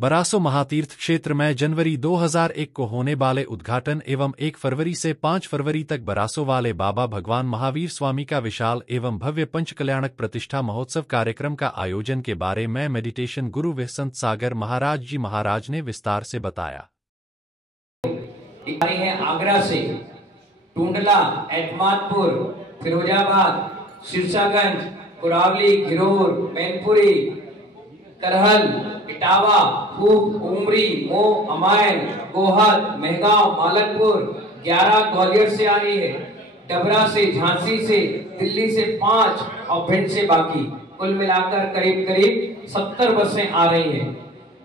बरासो महातीर्थ क्षेत्र में जनवरी 2001 को होने वाले उद्घाटन एवं 1 फरवरी से 5 फरवरी तक बरासो वाले बाबा भगवान महावीर स्वामी का विशाल एवं भव्य पंचकल्याणक प्रतिष्ठा महोत्सव कार्यक्रम का आयोजन के बारे में मेडिटेशन गुरु व संत सागर महाराज जी महाराज ने विस्तार से बताया। है आगरा से, टूंडला, एतमादपुर, फिरोजाबाद, सिरसागंज, कुरावली, घिरोर, मैनपुरी, करहल, इटावा, फूप, उमरी, मो, अमायन, गोहद, मेहगांव, मालनपुर, 11 ग्वालियर से आ रही है, डबरा से, झांसी से, दिल्ली से 5 और भिंड से बाकी, कुल मिलाकर करीब करीब 70 बसें आ रही हैं।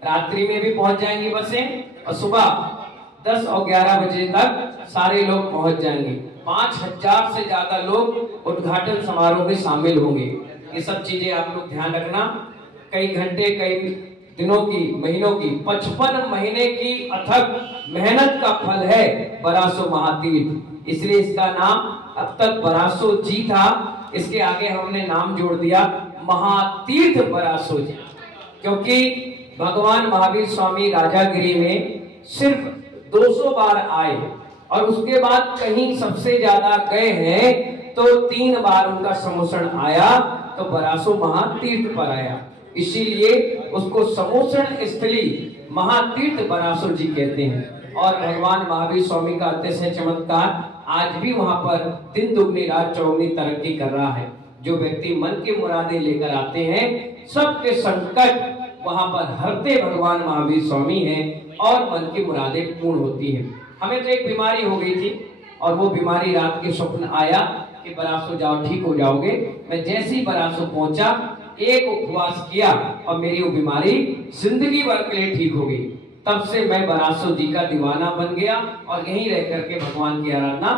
रात्रि में भी पहुंच जाएंगी बसें और सुबह 10 और 11 बजे तक सारे लोग पहुंच जाएंगे। 5000 से ज्यादा लोग उद्घाटन समारोह में शामिल होंगे। ये सब चीजें आप लोग ध्यान रखना। कई घंटे, कई दिनों की, महीनों की, 55 महीने की अथक मेहनत का फल है बरासो महातीर्थ। इसलिए इसका नाम अब तक बरासो जी था, इसके आगे हमने नाम जोड़ दिया महातीर्थ बरासो जी, क्योंकि भगवान महावीर स्वामी राजागिरी में सिर्फ 200 बार आए और उसके बाद कहीं सबसे ज्यादा गए हैं तो 3 बार उनका समोषण आया, तो बरासो महातीर्थ पर आया। इसीलिए उसको समोषण स्थली महातीर्थ बरासो जी कहते हैं। और भगवान महावीर स्वामी का अतिशय चमत्कार आज भी वहां पर दिन दुगनी रात चौगुनी तरक्की कर रहा है। जो व्यक्ति मन की मुरादें लेकर आते हैं, सबके संकट वहां पर हरते भगवान महावीर स्वामी हैं और मन की मुरादें पूर्ण होती हैं। हमें तो एक बीमारी हो गई थी और वो बीमारी रात के स्वप्न आया कि बरासो जाओ, ठीक हो जाओगे। मैं जैसे ही बरासो पहुंचा, एक उपवास किया और मेरी वो बीमारी जिंदगी भर के लिए ठीक हो गई। तब से मैं बरासो जी का दीवाना बन गया और यहीं रह करके भगवान की आराधना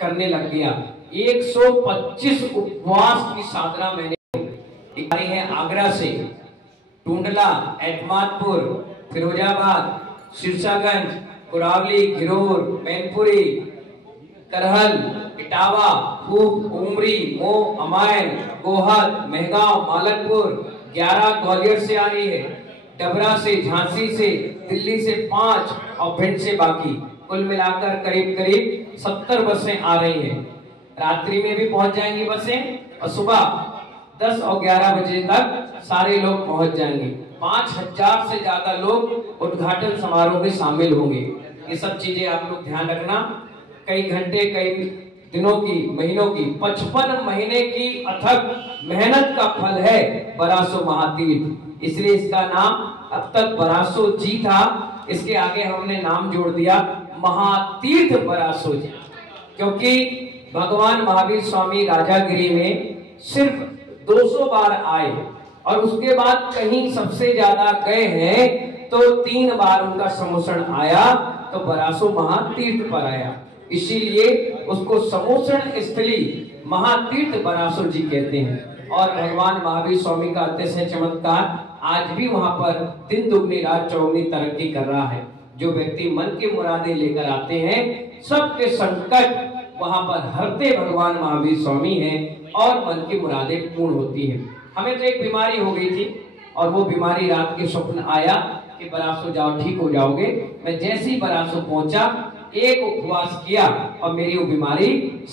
करने लग गया। 125 उपवास की साधना मैंने है आगरा से, टूंडला, एतमादपुर, फिरोजाबाद, सिरसागंज, कुरावली, घिरोर, मैनपुरी, करहल, इटावा, फूप, उमरी, मो, अमायन, गोहद, मेहगांव, मालनपुर, 11 ग्वालियर से आ रही है, डबरा से, झांसी से, दिल्ली से 5 और भिंड से बाकी, कुल मिलाकर करीब करीब 70 बसें आ रही हैं। रात्रि में भी पहुंच जाएंगी बसें और सुबह 10 और 11 बजे तक सारे लोग पहुंच जाएंगे। 5000 से ज्यादा लोग उद्घाटन समारोह में शामिल होंगे। ये सब चीजें आप लोग ध्यान रखना। कई घंटे, कई दिनों की, महीनों की, 55 महीने की अथक मेहनत का फल है बरासो महातीर्थ। इसलिए इसका नाम अब तक बरासो जी था, इसके आगे हमने नाम जोड़ दिया महातीर्थ बरासो जी, क्योंकि भगवान महावीर स्वामी राजागिरी में सिर्फ 200 बार आए और उसके बाद कहीं सबसे ज्यादा गए हैं तो 3 बार उनका समोषण आया, तो बरासो महातीर्थ पर आया। इसीलिए उसको समोषण स्थली महातीर्थ बरासो जी कहते हैं। और भगवान महावीर स्वामी का अतिशय चमत्कार आज भी वहां पर दिन दुगनी रात चौगुनी तरक्की कर रहा है। जो व्यक्ति मन की मुरादें लेकर आते हैं, सबके संकट वहां पर हरते भगवान महावीर स्वामी हैं और मन की मुरादें पूर्ण होती हैं। हमें तो एक बीमारी हो गई थी और वो बीमारी रात के स्वप्न आया कि बरासो जाओ, ठीक हो जाओगे। मैं जैसे ही बरासो पहुंचा, एक उपवास किया और मेरी वो बीमारी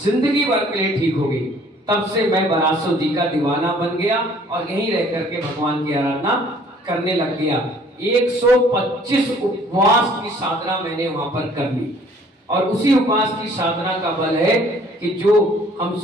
जिंदगी भर के लिए ठीक हो गई। तब से मैं बरासो जी का दीवाना बन गया और यहीं रह करके भगवान की आराधना करने लग गया। 125 उपवास की साधना मैंने वहां पर कर ली और उसी उपवास की साधना का बल है कि जो हम